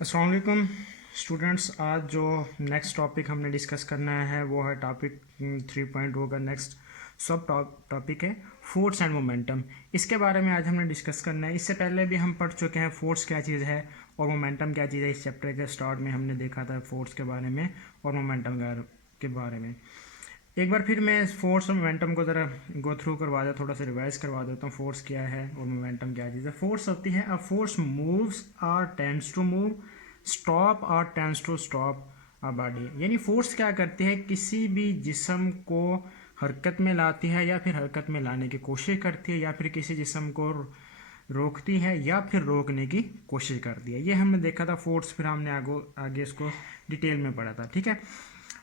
अस्सलाम वालेकुम स्टूडेंट्स। आज जो नेक्स्ट टॉपिक हमने डिस्कस करना है वो है टॉपिक 3.0 का नेक्स्ट सब टॉपिक है फोर्स एंड मोमेंटम। इसके बारे में आज हमने डिस्कस करना है। इससे पहले भी हम पढ़ चुके हैं फोर्स क्या चीज़ है और मोमेंटम क्या चीज़ है। इस चैप्टर के स्टार्ट में हमने देखा था फोर्स के बारे में और मोमेंटम के बारे में। एक बार फिर मैं फोर्स और मोमेंटम को ज़रा गो थ्रू करवा देता, थोड़ा सा रिवाइज करवा देता हूँ। फोर्स क्या है और मोमेंटम क्या चीज़ है। फोर्स होती है अ फोर्स मूव्स और टेंड्स टू मूव, स्टॉप और tends to stop a body. यानी फोर्स क्या करती है, किसी भी जिस्म को हरकत में लाती है या फिर हरकत में लाने की कोशिश करती है या फिर किसी जिस्म को रोकती है या फिर रोकने की कोशिश करती है। ये हमने देखा था फोर्स, फिर हमने आगे इसको डिटेल में पढ़ा था। ठीक है।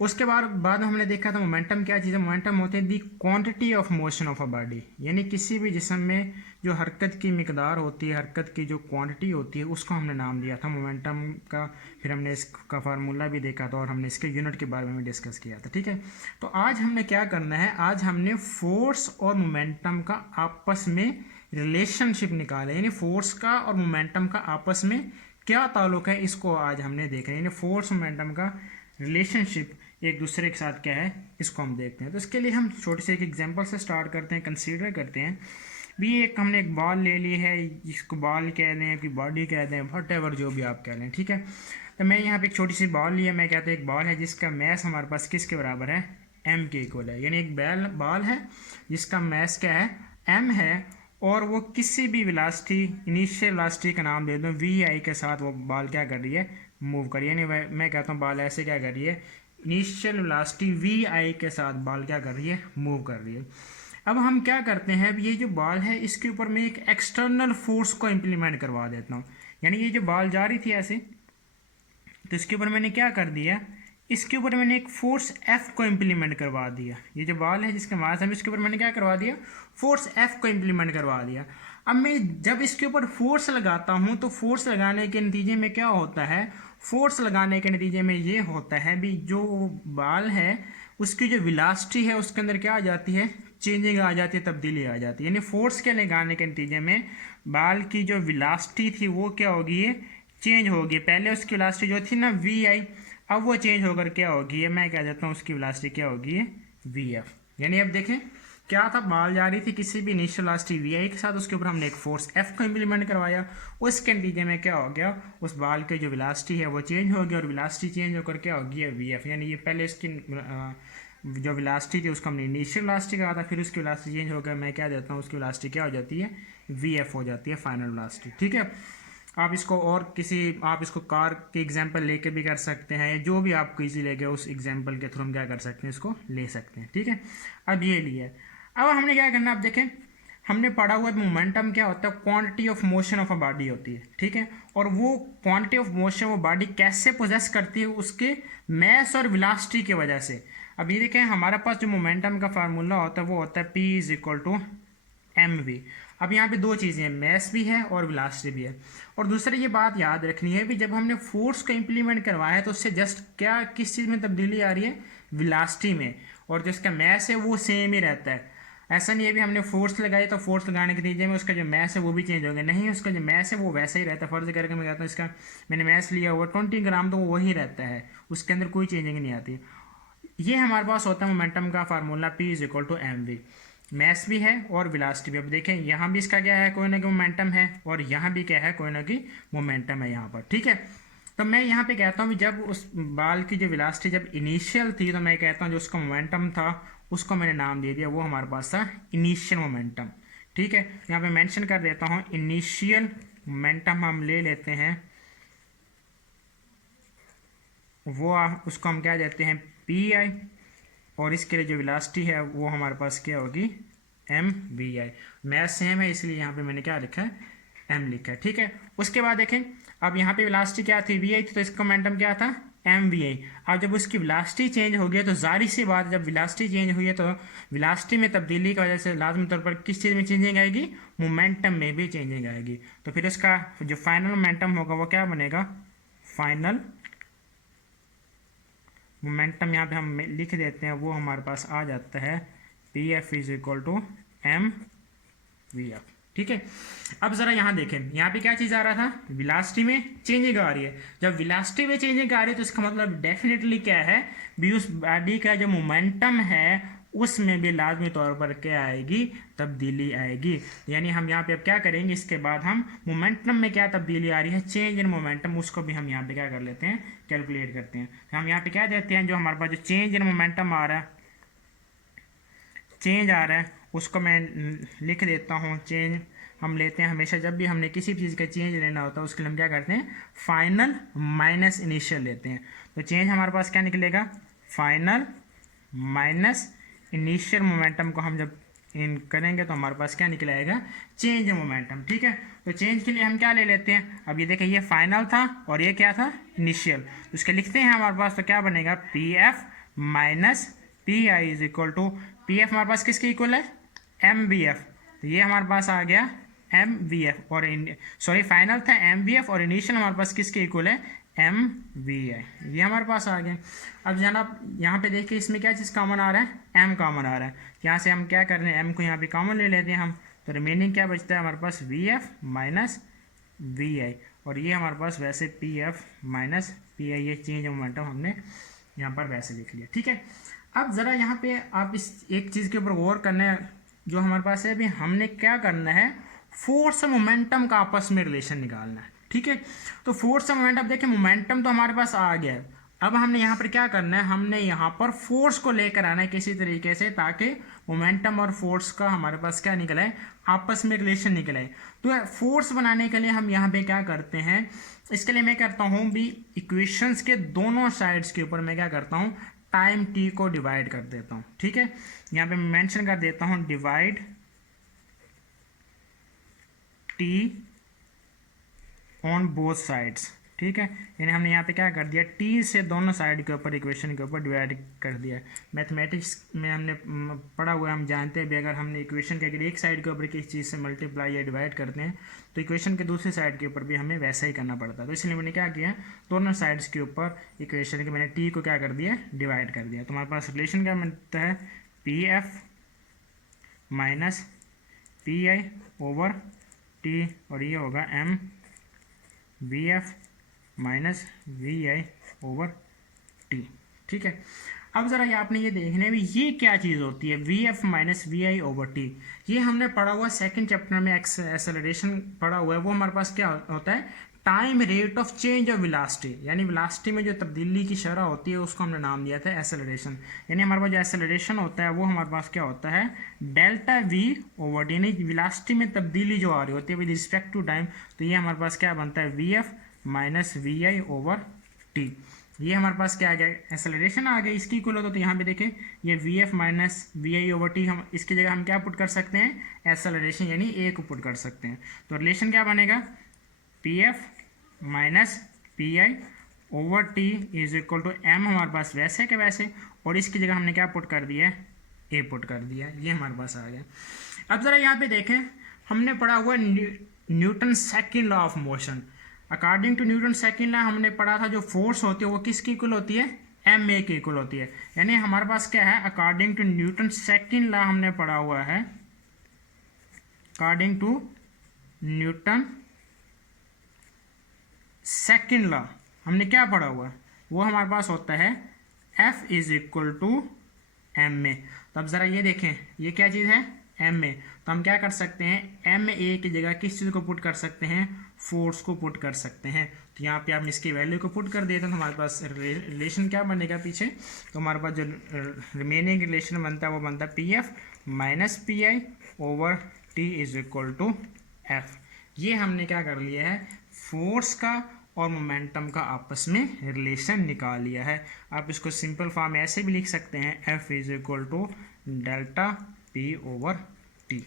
उसके बाद हमने देखा था मोमेंटम क्या चीज़ है। मोमेंटम होते हैं दी quantity of motion of a body, यानी किसी भी जिस्म में जो हरकत की मिकदार होती है, हरकत की जो क्वांटिटी होती है, उसको हमने नाम दिया था मोमेंटम का। फिर हमने इसका फार्मूला भी देखा था और हमने इसके यूनिट के बारे में भी डिस्कस किया था। ठीक है। तो आज हमने क्या करना है, आज हमने फोर्स और मोमेंटम का आपस में रिलेशनशिप निकाला, यानी फोर्स का और मोमेंटम का आपस में क्या ताल्लुक है, इसको आज हमने देखा। यानी फोर्स मोमेंटम का रिलेशनशिप एक दूसरे के साथ क्या है, इसको हम देखते हैं। तो इसके लिए हम छोटे से एक एग्जांपल से स्टार्ट करते हैं, कंसीडर करते हैं। भी एक हमने एक बॉल ले ली है, जिसको बॉल कह दें, कि बॉडी कह दें, वट एवर जो भी आप कह लें। ठीक है। तो मैं यहाँ पे एक छोटी सी बॉल ली है, मैं कहता हूँ एक बॉल है जिसका मैस हमारे पास किसके बराबर है, एम के इक्वल है। यानी एक बॉल है जिसका मैस क्या है, एम है, और वो किसी भी वेलोसिटी, इनिशियल वेलोसिटी का नाम दे दो वी आई के साथ वो बॉल क्या कर रही है, मूव कर रही है। यानी मैं कहता हूँ बॉल ऐसे क्या कर रही है, इनिशियल वेलोसिटी वी आई के साथ बॉल क्या कर रही है, मूव कर रही है। अब हम क्या करते हैं, ये जो बॉल है इसके ऊपर मैं एक एक्सटर्नल फोर्स को इम्प्लीमेंट करवा देता हूँ। यानी ये जो बॉल जा रही थी ऐसे, तो इसके ऊपर मैंने क्या कर दिया, इसके ऊपर मैंने एक फोर्स एफ को इम्प्लीमेंट करवा दिया। ये जो बॉल है जिसका मास है, इसके ऊपर मैंने क्या करवा दिया, फोर्स एफ को इम्प्लीमेंट करवा दिया। अब मैं जब इसके ऊपर फोर्स लगाता हूँ तो फोर्स लगाने के नतीजे में क्या होता है, फोर्स लगाने के नतीजे में ये होता है भी जो बॉल है उसकी जो वेलोसिटी है उसके अंदर क्या आ जाती है, चेंजिंग आ जाती है, तब्दीली आ जाती है। यानी फोर्स के लगाने के नतीजे में बॉल की जो वेलोसिटी थी वो क्या होगी, चेंज होगी। पहले उसकी वेलोसिटी जो थी ना वी आई, अब वो चेंज होकर क्या होगी, मैं कह देता हूँ उसकी वेलोसिटी क्या होगी, वी एफ। यानी अब देखें क्या था, बॉल जा रही थी किसी भी इनिशियल वेलोसिटी वी आई के साथ, उसके ऊपर हमने एक फोर्स एफ को इम्प्लीमेंट करवाया। उसके नतीजे में क्या हो गया, उस बॉल की जो वेलोसिटी है वो चेंज होगी और वेलोसिटी चेंज होकर क्या होगी, वी एफ। यानी ये पहले इसकी जो वेलोसिटी थी उसको हमने इनिशियल वेलोसिटी कहा था, फिर उसकी वेलोसिटी चेंज होकर मैं क्या देता हूँ, उसकी वेलोसिटी क्या हो जाती है, वी एफ हो जाती है, फाइनल वेलोसिटी। ठीक है। आप इसको और किसी, आप इसको कार के एग्जांपल लेके भी कर सकते हैं, जो भी आपको इजी लगे उस एग्जांपल के थ्रू हम क्या कर सकते हैं, इसको ले सकते हैं। ठीक है। अब ये लिए, अब हमने क्या करना, आप देखें हमने पढ़ा हुआ मोमेंटम क्या होता है, quantity of motion of a body होती है। ठीक है। और वो क्वांटिटी ऑफ मोशन वो बॉडी कैसे पोजेस करती है, उसके मैस और वेलोसिटी की वजह से। अब ये देखें हमारे पास जो मोमेंटम का फार्मूला होता है वो होता है P is equal to M V. अब यहाँ पे दो चीज़ें हैं, मैस भी है और वेलोसिटी भी है। और दूसरी ये बात याद रखनी है भी जब हमने फोर्स को इम्प्लीमेंट करवाया है तो उससे जस्ट क्या किस चीज़ में तब्दीली आ रही है, वेलोसिटी में, और जो इसका मैस है वो सेम ही रहता है। ऐसा नहीं है भी हमने फोर्स लगाई तो फोर्स लगाने के नतीजे में उसका जो मैस है वो भी चेंज हो गया, नहीं, उसका जो मैस है वो वैसा ही रहता है। फर्ज करके मैं कहता हूँ इसका मैंने मैस लिया हुआ 20 ग्राम, तो वो वही रहता है, उसके अंदर कोई चेंजिंग नहीं आती। ये हमारे पास होता है मोमेंटम का formula P is equal to M V. Mass भी है और वेलोसिटी भी। अब देखें यहाँ भी इसका क्या है, कोई ना कोई मोमेंटम है, और यहाँ भी क्या है, कोई ना कोई मोमेंटम है यहाँ पर। ठीक है। तो मैं यहाँ पे कहता हूँ जब उस बॉल की जो वेलोसिटी जब इनिशियल थी, तो मैं कहता हूँ जो उसका मोमेंटम था उसको मैंने नाम दे दिया, वो हमारे पास था इनिशियल मोमेंटम। ठीक है। यहाँ पे मेंशन कर देता हूँ इनिशियल मोमेंटम हम ले लेते हैं, वो उसको हम क्या देते हैं, पी आई, और इसके लिए जो वेलोसिटी है वो हमारे पास क्या होगी, M V I. Mass same है इसलिए यहाँ पे मैंने क्या लिखा है, एम लिखा है। ठीक है। उसके बाद देखें अब यहाँ पे वेलोसिटी क्या थी, वी आई थी, तो इसका मोमेंटम क्या था, एम वी आई। अब जब उसकी वेलोसिटी चेंज हो गई तो जाहिर सी बात, जब वेलोसिटी चेंज हुई है तो वेलोसिटी में तब्दीली की वजह से लाजमी तौर पर किस चीज़ में चेंजिंग आएगी, मोमेंटम में भी चेंजिंग आएगी। तो फिर उसका जो फाइनल मोमेंटम होगा वो क्या बनेगा, फाइनल मोमेंटम यहाँ पे हम लिख देते हैं, वो हमारे पास आ जाता है P F is equal to M V F. ठीक है। अब जरा यहाँ देखें, यहाँ पे क्या चीज़ आ रहा था, वेलोसिटी में चेंजिंग आ रही है। जब वेलोसिटी में चेंजिंग आ रही है तो इसका मतलब डेफिनेटली क्या है, भी उस बॉडी का जो मोमेंटम है उसमें भी लाजमी तौर पर क्या आएगी, तब्दीली आएगी। यानी हम यहाँ पे अब क्या करेंगे, इसके बाद हम मोमेंटम में क्या तब्दीली आ रही है, चेंज इन मोमेंटम, उसको भी हम यहाँ पे क्या कर लेते हैं, कैलकुलेट करते हैं। तो हम यहाँ पे क्या देते हैं, जो हमारे पास जो चेंज इन मोमेंटम आ रहा है, चेंज आ रहा है, उसको मैं लिख देता हूँ। चेंज हम लेते हैं हमेशा, जब भी हमने किसी चीज़ का चेंज लेना होता है उसके लिए हम क्या करते हैं, फाइनल माइनस इनिशियल लेते हैं। तो चेंज हमारे पास क्या निकलेगा, फाइनल माइनस इनिशियल मोमेंटम को हम जब इन करेंगे तो हमारे पास क्या निकल आएगा, चेंज मोमेंटम। ठीक है, तो चेंज के लिए हम क्या ले लेते हैं, अब ये देखें ये फाइनल था और ये क्या था, इनिशियल। तो इसके लिखते हैं हमारे पास, तो क्या बनेगा, P F minus P I is equal to, P F हमारे पास किसके इक्वल है, एम बी एफ। तो ये हमारे पास आ गया एम वी एफ, और सॉरी फाइनल था एम वी एफ और इनिशियल हमारे पास किसके इक्वल है, एम वी आई। ये हमारे पास आ गए। अब जनाब यहाँ पे देखिए इसमें क्या चीज़ कॉमन आ रहा है, एम कॉमन आ रहा है। यहाँ से हम क्या कर रहे हैं, एम को यहाँ पे कॉमन ले लेते हैं हम, तो रिमेनिंग क्या बचता है हमारे पास, वी एफ माइनस वी आई, और ये हमारे पास वैसे पी एफ माइनस पी आई, ये चेंज मोमेंटम हमने यहाँ पर वैसे लिख लिया। ठीक है, अब ज़रा यहाँ पे आप इस एक चीज़ के ऊपर गौर करना है, जो हमारे पास है अभी, हमने क्या करना है, फोर्स और मोमेंटम का आपस में रिलेशन निकालना है। ठीक है, तो फोर्स और मोमेंटम, देखिए मोमेंटम तो हमारे पास आ गया है, अब हमने यहाँ पर क्या करना है, हमने यहाँ पर फोर्स को लेकर आना है किसी तरीके से, ताकि मोमेंटम और फोर्स का हमारे पास क्या निकला है, आपस में रिलेशन निकला है। तो फोर्स बनाने के लिए हम यहाँ पे क्या करते हैं, इसके लिए मैं करता हूँ भी, इक्वेशंस के दोनों साइड्स के ऊपर मैं क्या करता हूँ, टाइम टी को डिवाइड कर देता हूँ। ठीक है, यहाँ पे मैं मेंशन कर देता हूँ divide T on both sides. ठीक है, यानी हमने यहाँ पे क्या कर दिया, टी से दोनों साइड के ऊपर, इक्वेशन के ऊपर डिवाइड कर दिया। मैथमेटिक्स में हमने पढ़ा हुआ है, हम जानते हैं भी अगर हमने इक्वेशन के अगर एक साइड के ऊपर किसी चीज़ से मल्टीप्लाई या डिवाइड करते हैं तो इक्वेशन के दूसरी साइड के ऊपर भी हमें वैसा ही करना पड़ता है। तो इसलिए मैंने क्या किया, दोनों साइड्स के ऊपर इक्वेशन के मैंने टी को क्या कर दिया, डिवाइड कर दिया। तो हमारे पास रिलेशन क्या बनता है, P F minus P I over T, और ये होगा M V F minus V I over T. ठीक है, अब ज़रा ये आपने ये देखना है भी ये क्या चीज़ होती है, V F minus V I over T. ये हमने पढ़ा हुआ सेकंड चैप्टर में, एक्सेलरेशन पढ़ा हुआ है। वो हमारे पास क्या होता है, time rate of change of velocity, यानी वेलोसिटी में जो तब्दीली की शरह होती है उसको हमने नाम दिया था एक्सेलरेशन। यानी हमारे पास जो एक्सेलरेशन होता है वो हमारे पास क्या होता है, डेल्टा वी ओवर टी, यानी वेलोसिटी में तब्दीली जो आ रही होती है विद रिस्पेक्ट टू टाइम। तो ये हमारे पास क्या बनता है, V F minus V I over T. ये हमारे पास क्या आ गया, एक्सेलरेशन आ गया, इसकी इक्वल होता। तो यहाँ पे देखें ये V F minus V I over T, हम इसकी जगह हम क्या पुट कर सकते हैं, एक्सेलरेशन यानी ए को पुट कर सकते हैं। तो रिलेशन क्या बनेगा, P F minus P I over T is equal to M, हमारे पास वैसे के वैसे, और इसकी जगह हमने क्या पुट कर दिया है, ए पुट कर दिया। ये हमारे पास आ गया। अब ज़रा यहाँ पे देखें, हमने पढ़ा हुआ Newton second law of motion. According to Newton second law हमने पढ़ा था जो फोर्स होती है वो किसकी इक्वल होती है, एम ए की इक्वल होती है। यानी हमारे पास क्या है, according to Newton second law हमने पढ़ा हुआ है, according to Newton second law हमने क्या पढ़ा हुआ है, वो हमारे पास होता है F is equal to M A. तो अब ज़रा ये देखें, ये क्या चीज़ है, एम ए। तो हम क्या कर सकते हैं, एम ए की जगह किस चीज़ को पुट कर सकते हैं, फोर्स को पुट कर सकते हैं। तो यहाँ पे आप इसकी वैल्यू को पुट कर देते हैं तो हमारे पास रिलेशन क्या बनेगा पीछे, तो हमारे पास जो रिमेनिंग रिलेशन बनता है वो बनता है P F minus P I over T is equal to F. ये हमने क्या कर लिया है, फोर्स का और मोमेंटम का आपस में रिलेशन निकाल लिया है। आप इसको सिंपल फॉर्म में ऐसे भी लिख सकते हैं, F is equal to delta P over T.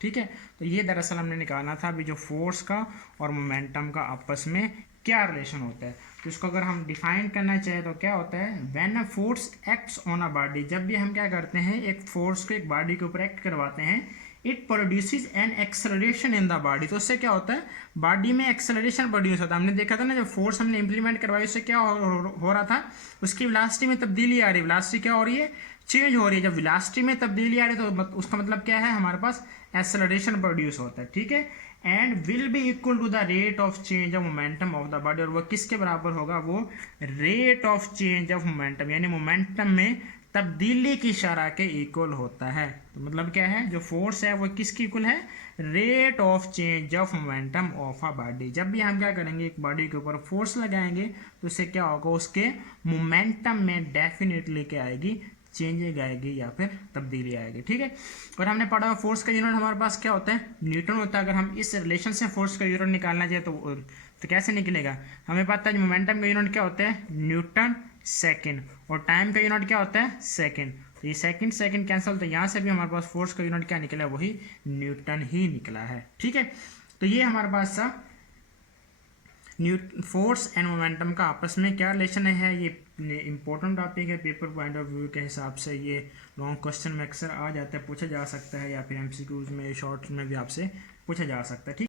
ठीक है, तो ये दरअसल हमने निकालना था अभी जो फोर्स का और मोमेंटम का आपस में क्या रिलेशन होता है। तो इसको अगर हम डिफाइन करना चाहें तो क्या होता है, when a force acts on a body, जब भी हम क्या करते हैं, एक फोर्स को एक बॉडी के ऊपर एक्ट करवाते हैं, it produces an acceleration in the body. तो उससे क्या होता है, बॉडी में एक्सेलरेशन प्रोड्यूस होता है। हमने देखा था ना, जब फोर्स हमने इंप्लीमेंट करवाई उससे क्या हो रहा था, उसकी वेलोसिटी में तब्दीली आ रही है। वेलोसिटी क्या हो रही है, चेंज हो रही है, जब वेलोसिटी में तब्दीली आ रही है तो उसका मतलब क्या है, हमारे पास एक्सेलरेशन प्रोड्यूस होता है, ठीक है। And will be equal to the rate of change of momentum of the body, और वो किसके बराबर होगा, वो rate of change of momentum, यानी मोमेंटम में तब्दीली की शरह के इक्वल होता है। तो मतलब क्या है, जो फोर्स है वो किसकी इक्वल है, rate of change of momentum of a body. जब भी हम क्या करेंगे, एक बॉडी के ऊपर फोर्स लगाएंगे तो उससे क्या होगा, उसके मोमेंटम में डेफिनेटली क्या आएगी, चेंजिंग आएगी या फिर तब्दीली आएगी, ठीक है। और हमने पढ़ा फोर्स का यूनिट हमारे पास क्या होता है, न्यूटन होता है। अगर हम इस रिलेशन से फोर्स का यूनिट निकालना चाहिए तो कैसे निकलेगा, हमें पता है मोमेंटम का यूनिट क्या होता है, न्यूटन सेकंड, और टाइम का यूनिट क्या होता है, सेकंड। तो ये सेकंड सेकंड कैंसिल, तो यहाँ से भी हमारे पास फोर्स का यूनिट क्या निकला, वही न्यूटन ही निकला है, ठीक है। तो ये हमारे पास था फोर्स एंड मोमेंटम का आपस में क्या रिलेशन है। ये इंपॉर्टेंट टॉपिक है, पेपर पॉइंट ऑफ व्यू के हिसाब से ये लॉन्ग क्वेश्चन में अक्सर आ जाता है, पूछा जा सकता है, या फिर एमसीक्यूज में, शॉर्ट्स में भी आपसे पूछा जा सकता है, ठीक।